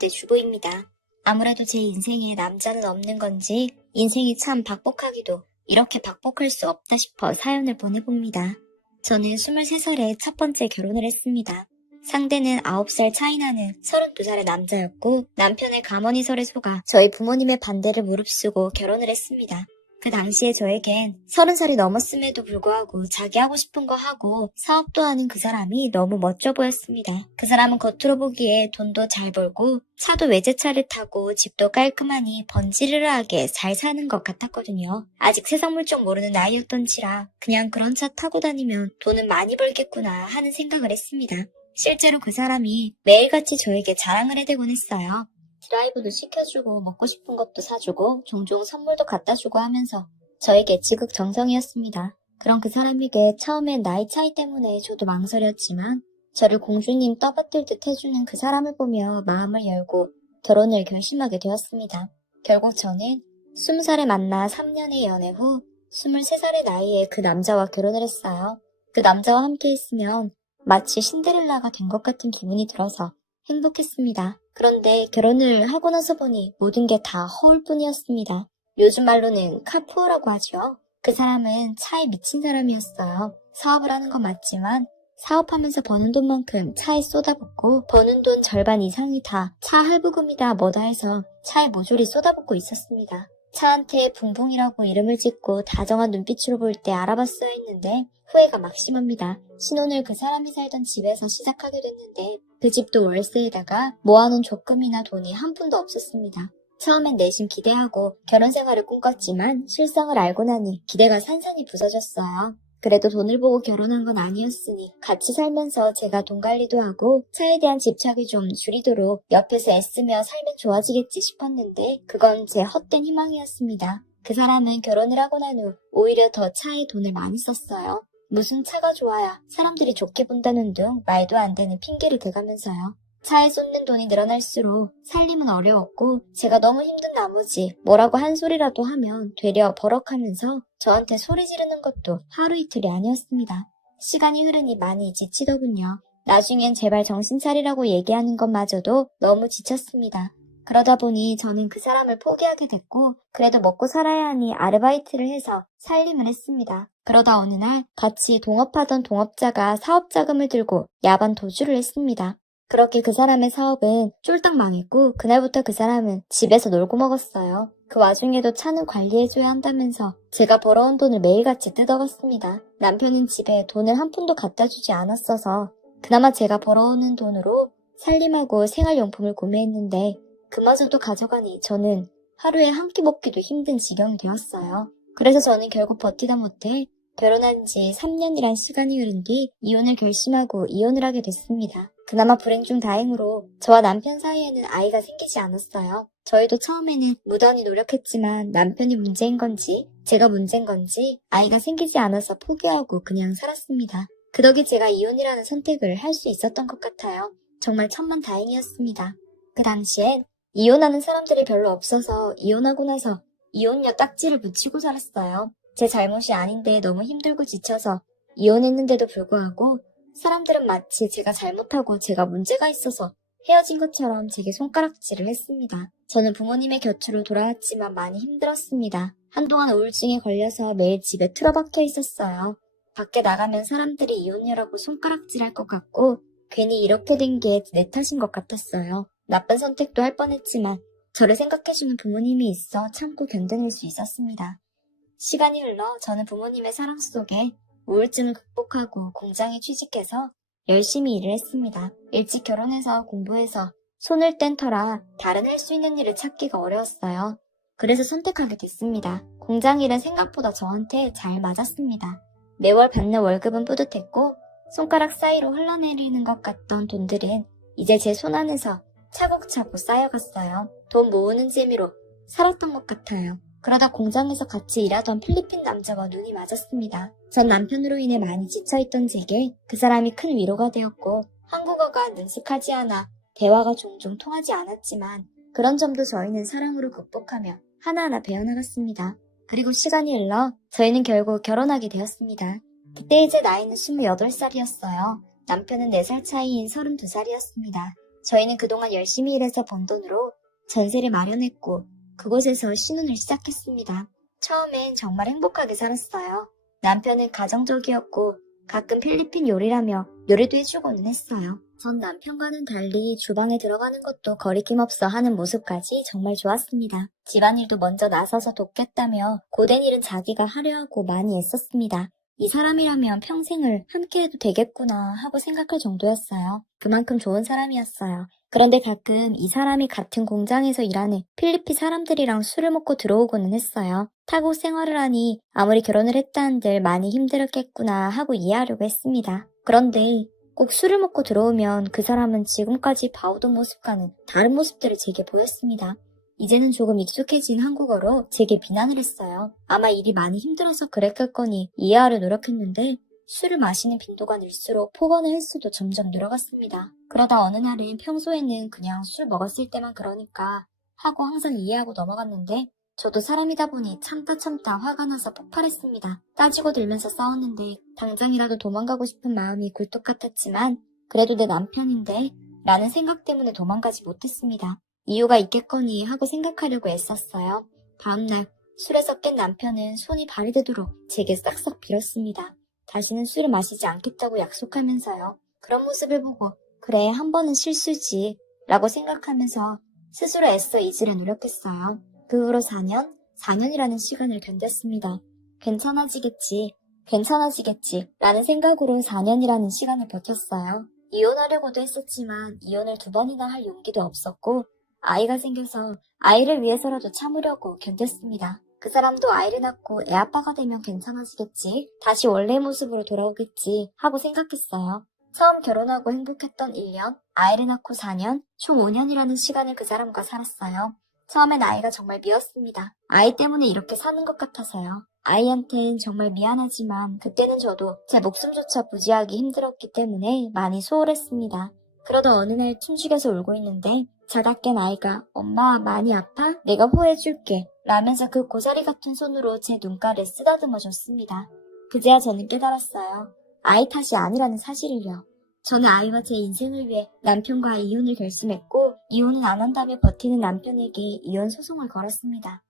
30대 주부입니다. 아무래도 제 인생에 남자는 없는 건지 인생이 참 박복하기도 이렇게 박복할 수 없다 싶어 사연을 보내봅니다. 저는 23살에 첫 번째 결혼을 했습니다. 상대는 9살 차이 나는 32살의 남자였고 남편의 가머니설에 속아 저희 부모님의 반대를 무릅쓰고 결혼을 했습니다. 그 당시에 저에겐 30살이 넘었음에도 불구하고 자기 하고 싶은 거 하고 사업도 하는 그 사람이 너무 멋져 보였습니다. 그 사람은 겉으로 보기에 돈도 잘 벌고 차도 외제차를 타고 집도 깔끔하니 번지르르하게 잘 사는 것 같았거든요. 아직 세상 물정 모르는 나이였던지라 그냥 그런 차 타고 다니면 돈은 많이 벌겠구나 하는 생각을 했습니다. 실제로 그 사람이 매일같이 저에게 자랑을 해대곤 했어요. 드라이브도 시켜주고 먹고 싶은 것도 사주고 종종 선물도 갖다주고 하면서 저에게 지극정성이었습니다. 그런 그 사람에게 처음엔 나이 차이 때문에 저도 망설였지만 저를 공주님 떠받들듯 해주는 그 사람을 보며 마음을 열고 결혼을 결심하게 되었습니다. 결국 저는 20살에 만나 3년의 연애 후 23살의 나이에 그 남자와 결혼을 했어요. 그 남자와 함께 있으면 마치 신데렐라가 된 것 같은 기분이 들어서 행복했습니다. 그런데 결혼을 하고 나서 보니 모든 게 다 허울 뿐이었습니다. 요즘 말로는 카푸어라고 하죠. 그 사람은 차에 미친 사람이었어요. 사업을 하는 건 맞지만 사업하면서 버는 돈만큼 차에 쏟아붓고 버는 돈 절반 이상이 다 차 할부금이다 뭐다 해서 차에 모조리 쏟아붓고 있었습니다. 차한테 붕붕이라고 이름을 짓고 다정한 눈빛으로 볼 때 알아봤어야 했는데 후회가 막심합니다. 신혼을 그 사람이 살던 집에서 시작하게 됐는데 그 집도 월세에다가 모아놓은 적금이나 돈이 한 푼도 없었습니다. 처음엔 내심 기대하고 결혼 생활을 꿈꿨지만 실상을 알고 나니 기대가 산산이 부서졌어요. 그래도 돈을 보고 결혼한 건 아니었으니 같이 살면서 제가 돈 관리도 하고 차에 대한 집착이 좀 줄이도록 옆에서 애쓰며 살면 좋아지겠지 싶었는데 그건 제 헛된 희망이었습니다. 그 사람은 결혼을 하고 난 후 오히려 더 차에 돈을 많이 썼어요. 무슨 차가 좋아야 사람들이 좋게 본다는 등 말도 안 되는 핑계를 대가면서요. 차에 쏟는 돈이 늘어날수록 살림은 어려웠고 제가 너무 힘든 나머지 뭐라고 한 소리라도 하면 되려 버럭하면서 저한테 소리 지르는 것도 하루 이틀이 아니었습니다. 시간이 흐르니 많이 지치더군요. 나중엔 제발 정신 차리라고 얘기하는 것마저도 너무 지쳤습니다. 그러다 보니 저는 그 사람을 포기하게 됐고 그래도 먹고 살아야 하니 아르바이트를 해서 살림을 했습니다. 그러다 어느 날 같이 동업하던 동업자가 사업자금을 들고 야반 도주를 했습니다. 그렇게 그 사람의 사업은 쫄딱 망했고 그날부터 그 사람은 집에서 놀고 먹었어요. 그 와중에도 차는 관리해줘야 한다면서 제가 벌어온 돈을 매일같이 뜯어갔습니다. 남편인 집에 돈을 한 푼도 갖다 주지 않았어서 그나마 제가 벌어오는 돈으로 살림하고 생활용품을 구매했는데 그마저도 가져가니 저는 하루에 한 끼 먹기도 힘든 지경이 되었어요. 그래서 저는 결국 버티다 못해 결혼한 지 3년이란 시간이 흐른 뒤 이혼을 결심하고 이혼을 하게 됐습니다. 그나마 불행 중 다행으로 저와 남편 사이에는 아이가 생기지 않았어요. 저희도 처음에는 무던히 노력했지만 남편이 문제인 건지 제가 문제인 건지 아이가 생기지 않아서 포기하고 그냥 살았습니다. 그 덕에 제가 이혼이라는 선택을 할 수 있었던 것 같아요. 정말 천만다행이었습니다. 그 당시엔 이혼하는 사람들이 별로 없어서 이혼하고 나서 이혼녀 딱지를 붙이고 살았어요. 제 잘못이 아닌데 너무 힘들고 지쳐서 이혼했는데도 불구하고 사람들은 마치 제가 잘못하고 제가 문제가 있어서 헤어진 것처럼 제게 손가락질을 했습니다. 저는 부모님의 곁으로 돌아왔지만 많이 힘들었습니다. 한동안 우울증에 걸려서 매일 집에 틀어박혀 있었어요. 밖에 나가면 사람들이 이혼녀라고 손가락질할 것 같고 괜히 이렇게 된 게 내 탓인 것 같았어요. 나쁜 선택도 할 뻔했지만 저를 생각해주는 부모님이 있어 참고 견뎌낼 수 있었습니다. 시간이 흘러 저는 부모님의 사랑 속에 우울증을 극복하고 공장에 취직해서 열심히 일을 했습니다. 일찍 결혼해서 공부해서 손을 뗀 터라 다른 할 수 있는 일을 찾기가 어려웠어요. 그래서 선택하게 됐습니다. 공장 일은 생각보다 저한테 잘 맞았습니다. 매월 받는 월급은 뿌듯했고 손가락 사이로 흘러내리는 것 같던 돈들은 이제 제 손 안에서 차곡차곡 쌓여갔어요. 돈 모으는 재미로 살았던 것 같아요. 그러다 공장에서 같이 일하던 필리핀 남자와 눈이 맞았습니다. 전 남편으로 인해 많이 지쳐있던 제게 그 사람이 큰 위로가 되었고 한국어가 능숙하지 않아 대화가 종종 통하지 않았지만 그런 점도 저희는 사랑으로 극복하며 하나하나 배워나갔습니다. 그리고 시간이 흘러 저희는 결국 결혼하게 되었습니다. 그때 이제 나이는 28살이었어요. 남편은 4살 차이인 32살이었습니다. 저희는 그동안 열심히 일해서 번 돈으로 전세를 마련했고 그곳에서 신혼을 시작했습니다. 처음엔 정말 행복하게 살았어요. 남편은 가정적이었고 가끔 필리핀 요리라며 요리도 해주고는 했어요. 전 남편과는 달리 주방에 들어가는 것도 거리낌 없어 하는 모습까지 정말 좋았습니다. 집안일도 먼저 나서서 돕겠다며 고된 일은 자기가 하려 하고 많이 애썼습니다. 이 사람이라면 평생을 함께해도 되겠구나 하고 생각할 정도였어요. 그만큼 좋은 사람이었어요. 그런데 가끔 이 사람이 같은 공장에서 일하는 필리핀 사람들이랑 술을 먹고 들어오고는 했어요. 타국 생활을 하니 아무리 결혼을 했다 한들 많이 힘들었겠구나 하고 이해하려고 했습니다. 그런데 꼭 술을 먹고 들어오면 그 사람은 지금까지 봐오던 모습과는 다른 모습들을 제게 보였습니다. 이제는 조금 익숙해진 한국어로 제게 비난을 했어요. 아마 일이 많이 힘들어서 그랬겠거니 이해하려 노력했는데 술을 마시는 빈도가 늘수록 폭언의 횟수도 점점 늘어갔습니다. 그러다 어느 날은 평소에는 그냥 술 먹었을 때만 그러니까 하고 항상 이해하고 넘어갔는데 저도 사람이다 보니 참다 화가 나서 폭발했습니다. 따지고 들면서 싸웠는데 당장이라도 도망가고 싶은 마음이 굴뚝 같았지만 그래도 내 남편인데 라는 생각 때문에 도망가지 못했습니다. 이유가 있겠거니 하고 생각하려고 애썼어요. 다음날 술에서 깬 남편은 손이 발이 되도록 제게 싹싹 빌었습니다. 다시는 술을 마시지 않겠다고 약속하면서요. 그런 모습을 보고 그래 한 번은 실수지 라고 생각하면서 스스로 애써 잊으려 노력했어요. 그 후로 4년이라는 시간을 견뎠습니다. 괜찮아지겠지 라는 생각으로 4년이라는 시간을 버텼어요. 이혼하려고도 했었지만 이혼을 2번이나 할 용기도 없었고 아이가 생겨서 아이를 위해서라도 참으려고 견뎠습니다. 그 사람도 아이를 낳고 애아빠가 되면 괜찮아지겠지, 다시 원래의 모습으로 돌아오겠지 하고 생각했어요. 처음 결혼하고 행복했던 1년, 아이를 낳고 4년, 총 5년이라는 시간을 그 사람과 살았어요. 처음엔 아이가 정말 미웠습니다. 아이 때문에 이렇게 사는 것 같아서요. 아이한텐 정말 미안하지만 그때는 저도 제 목숨조차 부지하기 힘들었기 때문에 많이 소홀했습니다. 그러다 어느 날 숨죽여서 울고 있는데 자다 깬 아이가 엄마 많이 아파? 내가 호해줄게 라면서 그 고사리 같은 손으로 제 눈가를 쓰다듬어 줬습니다. 그제야 저는 깨달았어요. 아이 탓이 아니라는 사실을요. 저는 아이와 제 인생을 위해 남편과 이혼을 결심했고 이혼은 안 한다며 버티는 남편에게 이혼 소송을 걸었습니다.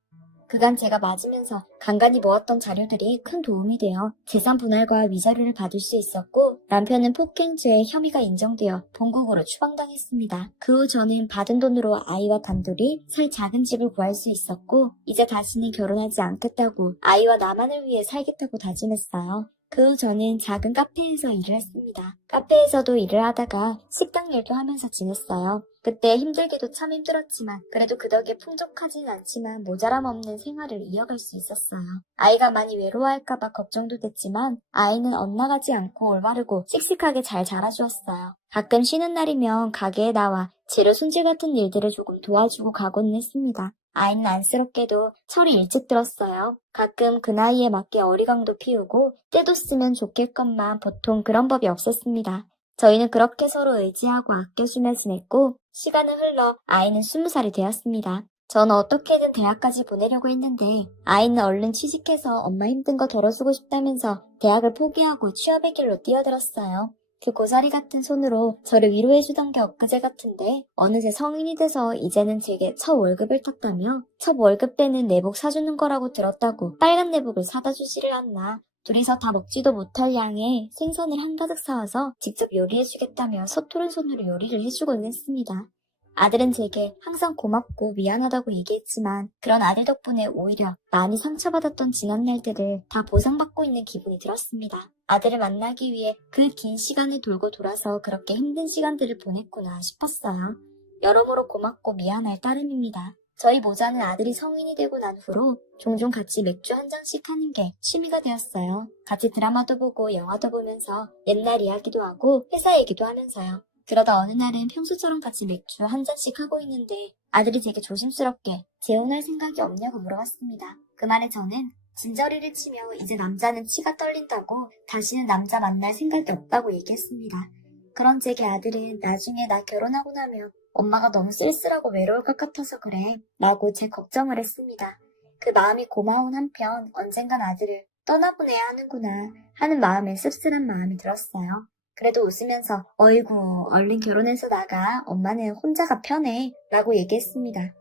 그간 제가 맞으면서 간간히 모았던 자료들이 큰 도움이 되어 재산 분할과 위자료를 받을 수 있었고 남편은 폭행죄의 혐의가 인정되어 본국으로 추방당했습니다. 그 후 저는 받은 돈으로 아이와 단둘이 살 작은 집을 구할 수 있었고 이제 다시는 결혼하지 않겠다고 아이와 나만을 위해 살겠다고 다짐했어요. 그 후 저는 작은 카페에서 일을 했습니다. 카페에서도 일을 하다가 식당 일도 하면서 지냈어요. 그때 힘들게도 참 힘들었지만 그래도 그 덕에 풍족하진 않지만 모자람 없는 생활을 이어갈 수 있었어요. 아이가 많이 외로워할까봐 걱정도 됐지만 아이는 엇나가지 않고 올바르고 씩씩하게 잘 자라주었어요. 가끔 쉬는 날이면 가게에 나와 재료 손질 같은 일들을 조금 도와주고 가곤 했습니다. 아이는 안쓰럽게도 철이 일찍 들었어요. 가끔 그 나이에 맞게 어리광도 피우고 때도 쓰면 좋겠건만 보통 그런 법이 없었습니다. 저희는 그렇게 서로 의지하고 아껴주며 지냈고 시간은 흘러 아이는 20살이 되었습니다. 전 어떻게든 대학까지 보내려고 했는데 아이는 얼른 취직해서 엄마 힘든 거 덜어주고 싶다면서 대학을 포기하고 취업의 길로 뛰어들었어요. 그 고사리 같은 손으로 저를 위로해주던 게 엊그제 같은데 어느새 성인이 돼서 이제는 제게 첫 월급을 탔다며 첫 월급 때는 내복 사주는 거라고 들었다고 빨간 내복을 사다 주지를 않나. 둘이서 다 먹지도 못할 양의 생선을 한가득 사와서 직접 요리해주겠다며 서투른 손으로 요리를 해주고는 했습니다. 아들은 제게 항상 고맙고 미안하다고 얘기했지만 그런 아들 덕분에 오히려 많이 상처받았던 지난 날들을 다 보상받고 있는 기분이 들었습니다. 아들을 만나기 위해 그 긴 시간을 돌고 돌아서 그렇게 힘든 시간들을 보냈구나 싶었어요. 여러모로 고맙고 미안할 따름입니다. 저희 모자는 아들이 성인이 되고 난 후로 종종 같이 맥주 한 잔씩 하는 게 취미가 되었어요. 같이 드라마도 보고 영화도 보면서 옛날 이야기도 하고 회사 얘기도 하면서요. 그러다 어느 날은 평소처럼 같이 맥주 한 잔씩 하고 있는데 아들이 되게 조심스럽게 재혼할 생각이 없냐고 물어봤습니다. 그 말에 저는 진저리를 치며 이제 남자는 치가 떨린다고 다시는 남자 만날 생각이 없다고 얘기했습니다. 그런 제게 아들은 나중에 나 결혼하고 나면 엄마가 너무 쓸쓸하고 외로울 것 같아서 그래 라고 제 걱정을 했습니다. 그 마음이 고마운 한편 언젠간 아들을 떠나보내야 하는구나 하는 마음에 씁쓸한 마음이 들었어요. 그래도 웃으면서 어이구 얼른 결혼해서 나가 엄마는 혼자가 편해 라고 얘기했습니다.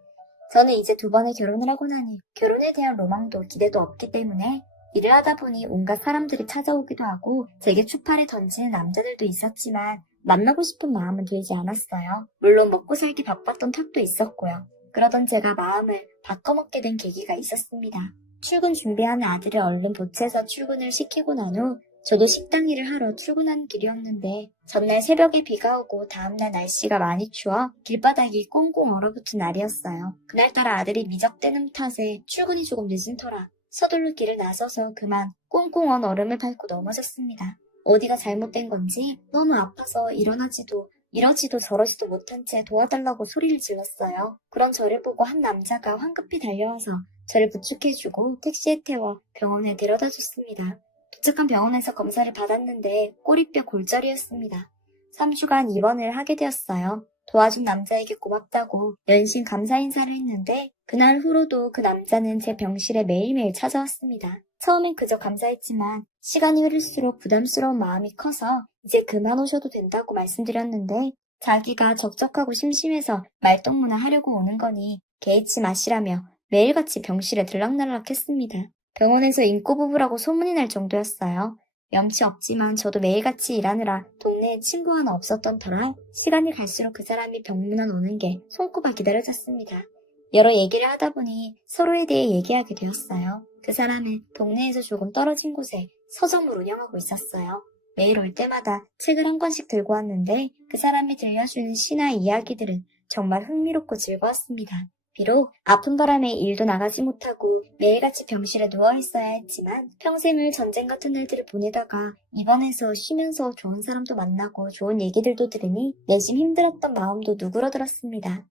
저는 이제 2번의 결혼을 하고 나니 결혼에 대한 로망도 기대도 없기 때문에 일을 하다 보니 온갖 사람들이 찾아오기도 하고 제게 추파를 던지는 남자들도 있었지만 만나고 싶은 마음은 들지 않았어요. 물론 먹고 살기 바빴던 턱도 있었고요. 그러던 제가 마음을 바꿔먹게 된 계기가 있었습니다. 출근 준비하는 아들을 얼른 보채서 출근을 시키고 난 후 저도 식당 일을 하러 출근하는 길이었는데 전날 새벽에 비가 오고 다음날 날씨가 많이 추워 길바닥이 꽁꽁 얼어붙은 날이었어요. 그날따라 아들이 미적대는 탓에 출근이 조금 늦은 터라 서둘러 길을 나서서 그만 꽁꽁 언 얼음을 밟고 넘어졌습니다. 어디가 잘못된 건지 너무 아파서 일어나지도 이러지도 저러지도 못한 채 도와달라고 소리를 질렀어요. 그런 저를 보고 한 남자가 황급히 달려와서 저를 부축해주고 택시에 태워 병원에 데려다 줬습니다. 도착한 병원에서 검사를 받았는데 꼬리뼈 골절이었습니다. 3주간 입원을 하게 되었어요. 도와준 남자에게 고맙다고 연신 감사 인사를 했는데 그날 후로도 그 남자는 제 병실에 매일매일 찾아왔습니다. 처음엔 그저 감사했지만 시간이 흐를수록 부담스러운 마음이 커서 이제 그만 오셔도 된다고 말씀드렸는데 자기가 적적하고 심심해서 말동무나 하려고 오는 거니 개의치 마시라며 매일같이 병실에 들락날락했습니다. 병원에서 인꼬부부라고 소문이 날 정도였어요. 염치 없지만 저도 매일같이 일하느라 동네에 친구 하나 없었던 터라 시간이 갈수록 그 사람이 병문안 오는 게 손꼽아 기다려졌습니다. 여러 얘기를 하다 보니 서로에 대해 얘기하게 되었어요. 그 사람은 동네에서 조금 떨어진 곳에 서점을 운영하고 있었어요. 매일 올 때마다 책을 한 권씩 들고 왔는데 그 사람이 들려주는 시나 이야기들은 정말 흥미롭고 즐거웠습니다. 비록 아픈 바람에 일도 나가지 못하고 매일같이 병실에 누워있어야 했지만 평생을 전쟁 같은 날들을 보내다가 입원해서 쉬면서 좋은 사람도 만나고 좋은 얘기들도 들으니 내심 힘들었던 마음도 누그러들었습니다.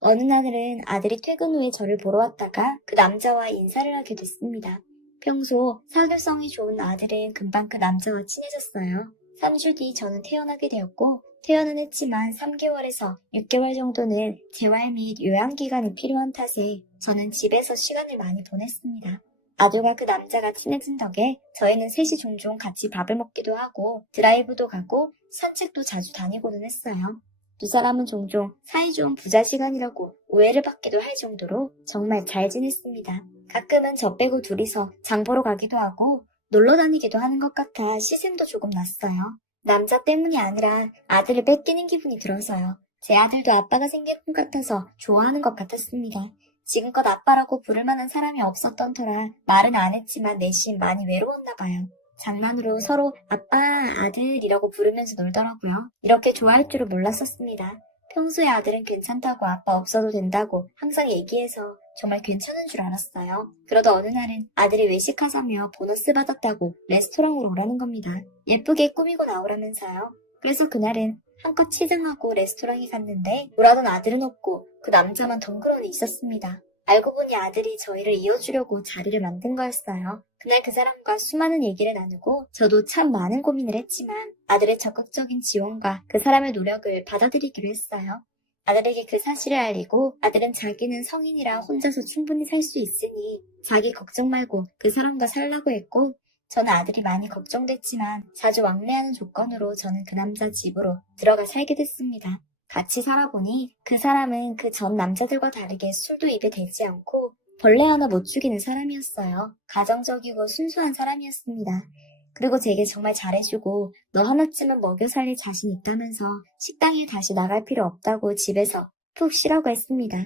어느 날은 아들이 퇴근 후에 저를 보러 왔다가 그 남자와 인사를 하게 됐습니다. 평소 사교성이 좋은 아들은 금방 그 남자와 친해졌어요. 3주 뒤 저는 퇴원하게 되었고 퇴원은 했지만 3개월에서 6개월 정도는 재활 및 요양기간이 필요한 탓에 저는 집에서 시간을 많이 보냈습니다. 아들과 그 남자가 친해진 덕에 저희는 셋이 종종 같이 밥을 먹기도 하고 드라이브도 가고 산책도 자주 다니고는 했어요. 두 사람은 종종 사이좋은 부자 시간이라고 오해를 받기도 할 정도로 정말 잘 지냈습니다. 가끔은 저 빼고 둘이서 장 보러 가기도 하고 놀러 다니기도 하는 것 같아 시샘도 조금 났어요. 남자 때문이 아니라 아들을 뺏기는 기분이 들어서요. 제 아들도 아빠가 생긴 것 같아서 좋아하는 것 같았습니다. 지금껏 아빠라고 부를 만한 사람이 없었던 터라 말은 안 했지만 내심 많이 외로웠나 봐요. 장난으로 서로 아빠, 아들이라고 부르면서 놀더라고요. 이렇게 좋아할 줄은 몰랐었습니다. 평소에 아들은 괜찮다고 아빠 없어도 된다고 항상 얘기해서 정말 괜찮은 줄 알았어요. 그러다 어느 날은 아들이 외식하자며 보너스 받았다고 레스토랑으로 오라는 겁니다. 예쁘게 꾸미고 나오라면서요. 그래서 그날은 한껏 치장하고 레스토랑에 갔는데 뭐라던 아들은 없고 그 남자만 덩그러니 있었습니다. 알고 보니 아들이 저희를 이어주려고 자리를 만든 거였어요. 그날 그 사람과 수많은 얘기를 나누고 저도 참 많은 고민을 했지만 아들의 적극적인 지원과 그 사람의 노력을 받아들이기로 했어요. 아들에게 그 사실을 알리고 아들은 자기는 성인이라 혼자서 충분히 살 수 있으니 자기 걱정 말고 그 사람과 살라고 했고 저는 아들이 많이 걱정됐지만 자주 왕래하는 조건으로 저는 그 남자 집으로 들어가 살게 됐습니다. 같이 살아보니 그 사람은 그 전 남자들과 다르게 술도 입에 대지 않고 벌레 하나 못 죽이는 사람이었어요. 가정적이고 순수한 사람이었습니다. 그리고 제게 정말 잘해주고 너 하나쯤은 먹여 살릴 자신 있다면서 식당에 다시 나갈 필요 없다고 집에서 푹 쉬라고 했습니다.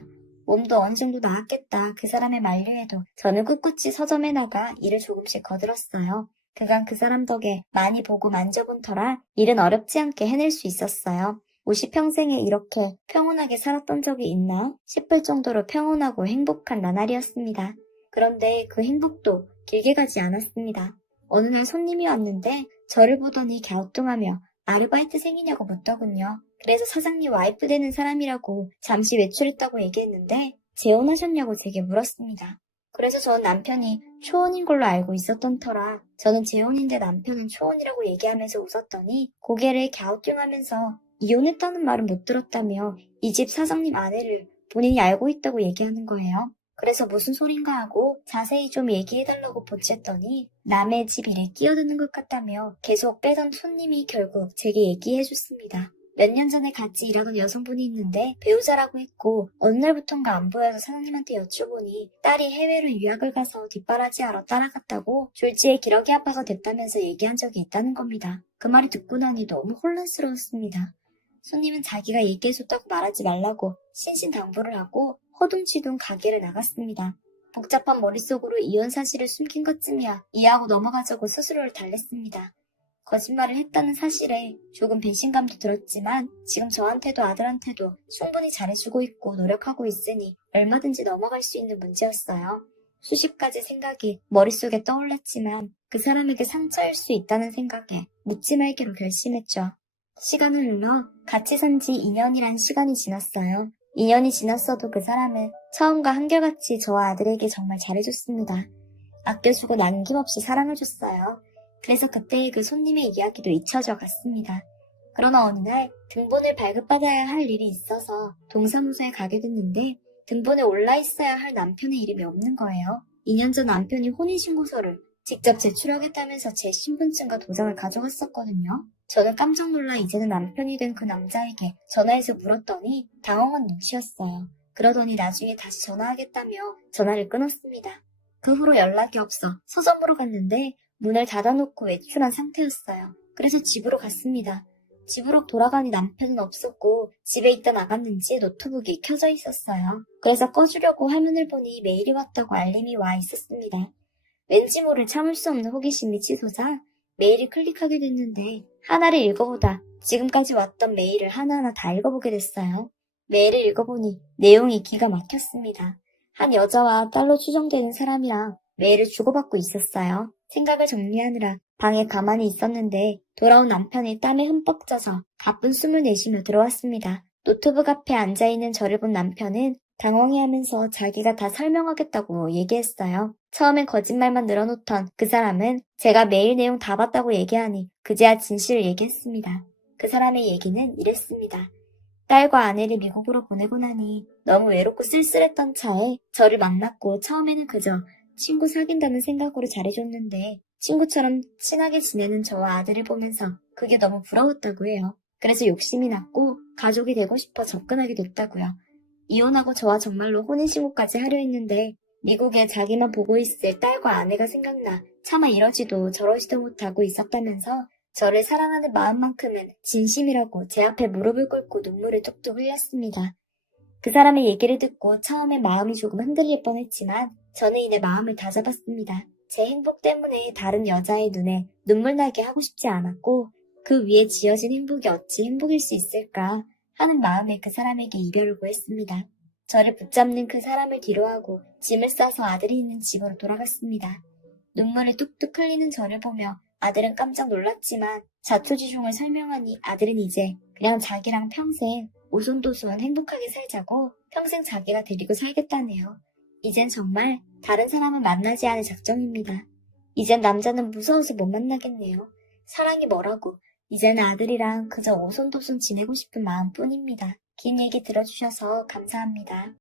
몸도 어느 정도 나았겠다 그 사람의 만류에도 저는 꿋꿋이 서점에 나가 일을 조금씩 거들었어요. 그간 그 사람 덕에 많이 보고 만져본 터라 일은 어렵지 않게 해낼 수 있었어요. 50평생에 이렇게 평온하게 살았던 적이 있나 싶을 정도로 평온하고 행복한 나날이었습니다. 그런데 그 행복도 길게 가지 않았습니다. 어느 날 손님이 왔는데 저를 보더니 갸우뚱하며 아르바이트생이냐고 묻더군요. 그래서 사장님 와이프 되는 사람이라고 잠시 외출했다고 얘기했는데 재혼하셨냐고 제게 물었습니다. 그래서 전 남편이 초혼인 걸로 알고 있었던 터라 저는 재혼인데 남편은 초혼이라고 얘기하면서 웃었더니 고개를 갸우뚱하면서 이혼했다는 말은 못 들었다며 이 집 사장님 아내를 본인이 알고 있다고 얘기하는 거예요. 그래서 무슨 소린가 하고 자세히 좀 얘기해달라고 보챘더니 남의 집 일에 끼어드는 것 같다며 계속 빼던 손님이 결국 제게 얘기해줬습니다. 몇 년 전에 같이 일하던 여성분이 있는데 배우자라고 했고 어느 날부턴가 안 보여서 사장님한테 여쭤보니 딸이 해외로 유학을 가서 뒷바라지하러 따라갔다고 졸지에 기러기 아파서 됐다면서 얘기한 적이 있다는 겁니다. 그 말이 듣고 나니 너무 혼란스러웠습니다. 손님은 자기가 얘기해줬다고 말하지 말라고 신신당부를 하고 허둥지둥 가게를 나갔습니다. 복잡한 머릿속으로 이혼 사실을 숨긴 것쯤이야 이해하고 넘어가자고 스스로를 달랬습니다. 거짓말을 했다는 사실에 조금 배신감도 들었지만 지금 저한테도 아들한테도 충분히 잘해주고 있고 노력하고 있으니 얼마든지 넘어갈 수 있는 문제였어요. 수십 가지 생각이 머릿속에 떠올랐지만 그 사람에게 상처일 수 있다는 생각에 묻지 말기로 결심했죠. 시간은 흘러 같이 산 지 2년이란 시간이 지났어요. 2년이 지났어도 그 사람은 처음과 한결같이 저와 아들에게 정말 잘해줬습니다. 아껴주고 남김없이 사랑해줬어요. 그래서 그때의 그 손님의 이야기도 잊혀져 갔습니다. 그러나 어느 날 등본을 발급받아야 할 일이 있어서 동사무소에 가게 됐는데 등본에 올라 있어야 할 남편의 이름이 없는 거예요. 2년 전 남편이 혼인신고서를 직접 제출하겠다면서 제 신분증과 도장을 가져갔었거든요. 저는 깜짝 놀라 이제는 남편이 된 그 남자에게 전화해서 물었더니 당황한 눈치였어요. 그러더니 나중에 다시 전화하겠다며 전화를 끊었습니다. 그 후로 연락이 없어 서점으로 갔는데 문을 닫아놓고 외출한 상태였어요. 그래서 집으로 갔습니다. 집으로 돌아가니 남편은 없었고 집에 있다 나갔는지 노트북이 켜져 있었어요. 그래서 꺼주려고 화면을 보니 메일이 왔다고 알림이 와 있었습니다. 왠지 모를 참을 수 없는 호기심이 치솟아 메일을 클릭하게 됐는데 하나를 읽어보다 지금까지 왔던 메일을 하나하나 다 읽어보게 됐어요. 메일을 읽어보니 내용이 기가 막혔습니다. 한 여자와 딸로 추정되는 사람이랑 메일을 주고받고 있었어요. 생각을 정리하느라 방에 가만히 있었는데 돌아온 남편이 땀에 흠뻑 젖어 가쁜 숨을 내쉬며 들어왔습니다. 노트북 앞에 앉아있는 저를 본 남편은 당황해하면서 자기가 다 설명하겠다고 얘기했어요. 처음엔 거짓말만 늘어놓던 그 사람은 제가 메일 내용 다 봤다고 얘기하니 그제야 진실을 얘기했습니다. 그 사람의 얘기는 이랬습니다. 딸과 아내를 미국으로 보내고 나니 너무 외롭고 쓸쓸했던 차에 저를 만났고 처음에는 그저 친구 사귄다는 생각으로 잘해줬는데 친구처럼 친하게 지내는 저와 아들을 보면서 그게 너무 부러웠다고 해요. 그래서 욕심이 났고 가족이 되고 싶어 접근하게 됐다고요. 이혼하고 저와 정말로 혼인신고까지 하려 했는데 미국에 자기만 보고 있을 딸과 아내가 생각나 차마 이러지도 저러지도 못하고 있었다면서 저를 사랑하는 마음만큼은 진심이라고 제 앞에 무릎을 꿇고 눈물을 뚝뚝 흘렸습니다. 그 사람의 얘기를 듣고 처음에 마음이 조금 흔들릴 뻔했지만 저는 이내 마음을 다잡았습니다. 제 행복 때문에 다른 여자의 눈에 눈물 나게 하고 싶지 않았고 그 위에 지어진 행복이 어찌 행복일 수 있을까 하는 마음에 그 사람에게 이별을 고했습니다. 저를 붙잡는 그 사람을 뒤로하고 짐을 싸서 아들이 있는 집으로 돌아갔습니다. 눈물을 뚝뚝 흘리는 저를 보며 아들은 깜짝 놀랐지만 자초지종을 설명하니 아들은 이제 그냥 자기랑 평생 오손도손 행복하게 살자고 평생 자기가 데리고 살겠다네요. 이젠 정말 다른 사람을 만나지 않을 작정입니다. 이젠 남자는 무서워서 못 만나겠네요. 사랑이 뭐라고 이제는 아들이랑 그저 오손도손 지내고 싶은 마음뿐입니다. 긴 얘기 들어주셔서 감사합니다.